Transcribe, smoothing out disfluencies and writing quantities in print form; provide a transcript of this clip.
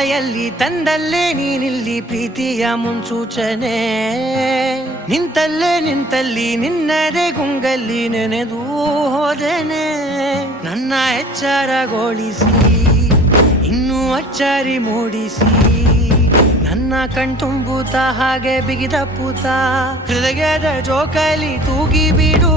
ಲಯಲ್ಲಿ ತಂದಲ್ಲೇ ನೀನಿಲ್ಲಿ ಪ್ರೀತಿಯ ಮುನ್ಸೂಚನೆ ನಿಂತಲ್ಲಿ ನಿನ್ನದೇ ಗುಂಗಲ್ಲಿ ನೆನೆದು ಹೋದೆನೆ ನನ್ನ ಎಚ್ಚರಗೊಳಿಸಿ ಇನ್ನೂ ಅಚ್ಚರಿ ಮೂಡಿಸಿ ನನ್ನ ಕಣ್ತುಂಬುತ್ತ ಹಾಗೆ ಬಿಗಿದ ಪೂತ ಹೃದಯದ ಜೋಕಾಲಿ ತೂಗಿ ಬಿಡು